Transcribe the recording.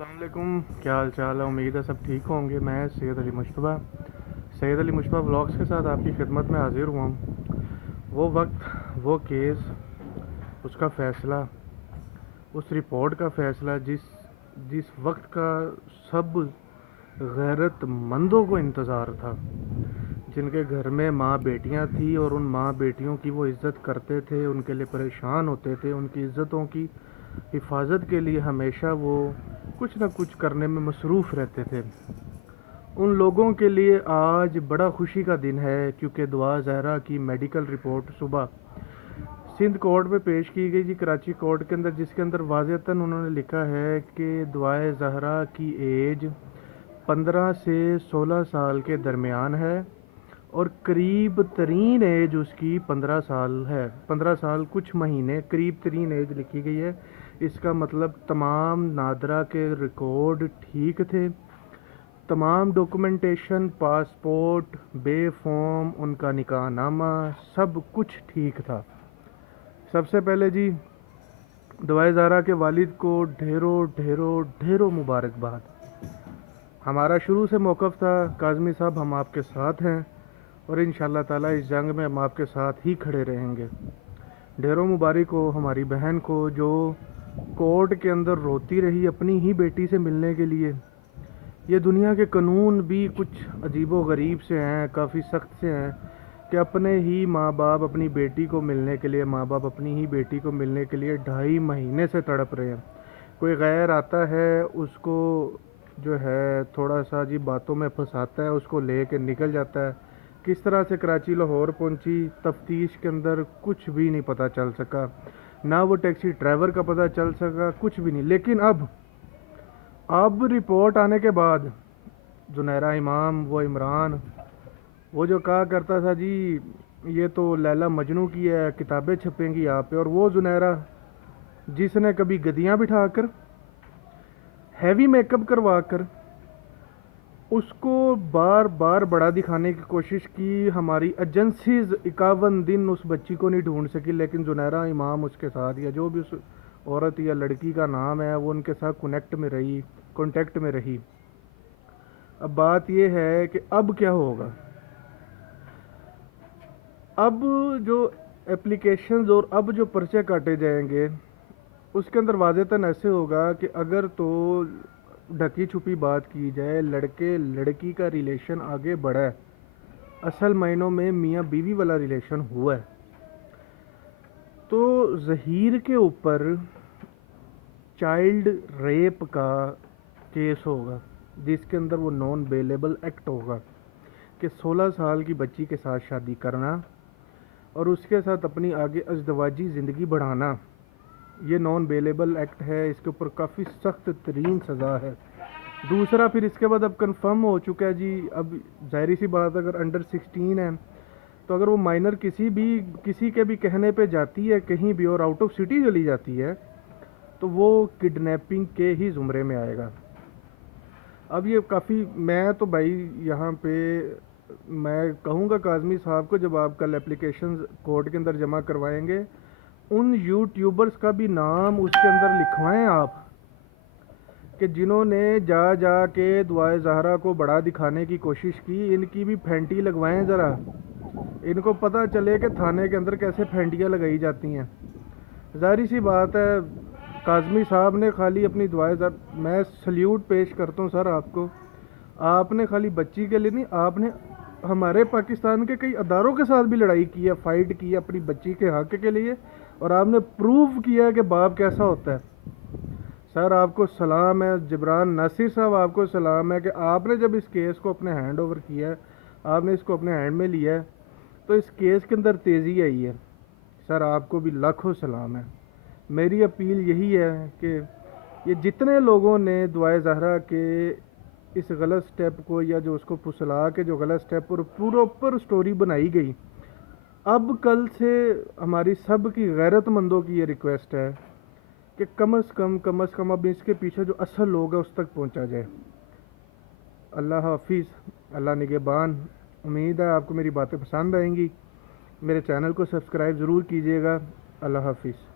अस्सलाम वालेकुम, क्या हाल चाल है। उम्मीद है सब ठीक होंगे। मैं सैयद अली मुशतबा व्लॉग्स के साथ आपकी खिदमत में हाजिर हुआ हूँ। वो वक्त, वो केस, उसका फ़ैसला, उस रिपोर्ट का फ़ैसला जिस जिस वक्त का सब गैरतमंदों को इंतज़ार था, जिनके घर में माँ बेटियाँ थी और उन माँ बेटियों की वो इज़्ज़त करते थे, उनके लिए परेशान होते थे, उनकी इज़्ज़तों की हिफाजत के लिए हमेशा वो कुछ न कुछ करने में मसरूफ़ रहते थे। उन लोगों के लिए आज बड़ा खुशी का दिन है, क्योंकि दुआ ज़हरा की मेडिकल रिपोर्ट सुबह सिंध कोर्ट में पेश की गई जी, कराची कोर्ट के अंदर, जिसके अंदर वाज़हतन उन्होंने लिखा है कि दुआए ज़हरा की एज 15 से 16 साल के दरमियान है और करीब तरीन एज उसकी 15 साल है। 15 साल कुछ महीने, करीब तरीन एज लिखी गई है। इसका मतलब तमाम नादरा के रिकॉर्ड ठीक थे, तमाम डॉक्यूमेंटेशन, पासपोर्ट, बे फॉर्म, उनका निकाहनामा, सब कुछ ठीक था। सबसे पहले जी, दुआए ज़ारा के वालिद को ढेरों ढेरों ढेरों मुबारकबाद। हमारा शुरू से मौक़िफ़ था, काज़मी साहब हम आपके साथ हैं और इंशाअल्लाह ताला इस जंग में हम आपके साथ ही खड़े रहेंगे। ढेरों मुबारक हो हमारी बहन को, जो कोर्ट के अंदर रोती रही अपनी ही बेटी से मिलने के लिए। ये दुनिया के कानून भी कुछ अजीबो गरीब से हैं, काफ़ी सख्त से हैं कि अपने ही माँ बाप अपनी बेटी को मिलने के लिए, माँ बाप अपनी ही बेटी को मिलने के लिए 2.5 महीने से तड़प रहे हैं। कोई गैर आता है, उसको जो है थोड़ा सा जी बातों में फंसाता है, उसको ले कर निकल जाता है। किस तरह से कराची लाहौर पहुंची, तफ्तीश के अंदर कुछ भी नहीं पता चल सका, ना वो टैक्सी ड्राइवर का पता चल सका, कुछ भी नहीं। लेकिन अब रिपोर्ट आने के बाद जुनैरा इमाम, वो इमरान, वो जो कहा करता था जी ये तो लैला मजनू की है, किताबें छपेंगी यहाँ पे, और वो जुनैरा जिसने कभी गद्दियाँ बिठाकर, हैवी मेकअप करवाकर उसको बार बार बड़ा दिखाने की कोशिश की। हमारी एजेंसीज 51 दिन उस बच्ची को नहीं ढूंढ सकी, लेकिन जुनैरा इमाम उसके साथ, या जो भी उस औरत या लड़की का नाम है, वो उनके साथ कांटेक्ट में रही। अब बात यह है कि अब क्या होगा। अब जो एप्लीकेशंस और अब जो पर्चे काटे जाएंगे, उसके अंदर वाज़ेतन ऐसे होगा कि अगर तो ढकी छुपी बात की जाए, लड़के लड़की का रिलेशन आगे बढ़ा है, असल मायनों में मियाँ बीवी वाला रिलेशन हुआ है, तो ज़हीर के ऊपर चाइल्ड रेप का केस होगा, जिसके अंदर वो नॉन बेलेबल एक्ट होगा कि 16 साल की बच्ची के साथ शादी करना और उसके साथ अपनी आगे अज़दवाजी ज़िंदगी बढ़ाना, ये नॉन बेलेबल एक्ट है। इसके ऊपर काफ़ी सख्त तरीन सज़ा है। दूसरा, फिर इसके बाद अब कंफर्म हो चुका है जी, अब ज़ाहिर सी बात, अगर अंडर 16 है तो अगर वो माइनर किसी के भी कहने पे जाती है कहीं भी और आउट ऑफ सिटी चली जाती है, तो वो किडनैपिंग के ही ज़ुमरे में आएगा। अब ये काफ़ी, मैं तो भाई यहाँ पे मैं कहूँगा काज़मी साहब को, जब आप कल एप्लीकेशन कोर्ट के अंदर जमा करवाएंगे, उन यूट्यूबर्स का भी नाम उसके अंदर लिखवाएं आप, कि जिन्होंने जा के दुआए ज़हरा को बड़ा दिखाने की कोशिश की। इनकी भी फैंटी लगवाएं ज़रा, इनको पता चले कि थाने के अंदर कैसे फैंटियाँ लगाई जाती हैं। ज़ाहिर सी बात है, काज़मी साहब ने खाली अपनी दुआए ज़हरा, मैं सल्यूट पेश करता हूँ सर आपको, आपने खाली बच्ची के लिए नहीं, आपने हमारे पाकिस्तान के कई अदारों के साथ भी लड़ाई की है, फाइट की है अपनी बच्ची के हक़ के लिए, और आपने प्रूव किया है कि बाप कैसा होता है। सर आपको सलाम है, जिब्रान नासिर साहब आपको सलाम है कि आपने जब इस केस को अपने हैंड ओवर किया है, आपने इसको अपने हैंड में लिया है, तो इस केस के अंदर तेज़ी आई है। सर आपको भी लाखों सलाम है। मेरी अपील यही है कि ये जितने लोगों ने दुआए ज़हरा के इस गलत स्टेप को, या जो उसको फुसला के जो गलत स्टेप और प्रॉपर स्टोरी बनाई गई, अब कल से हमारी सब की गैरतमंदों की ये रिक्वेस्ट है कि कम अज़ कम अब इसके पीछे जो असल लोग हैं उस तक पहुंचा जाए। अल्लाह हाफिज़, अल्लाह निगहबान। उम्मीद है आपको मेरी बातें पसंद आएंगी। मेरे चैनल को सब्सक्राइब ज़रूर कीजिएगा। अल्लाह हाफिज़।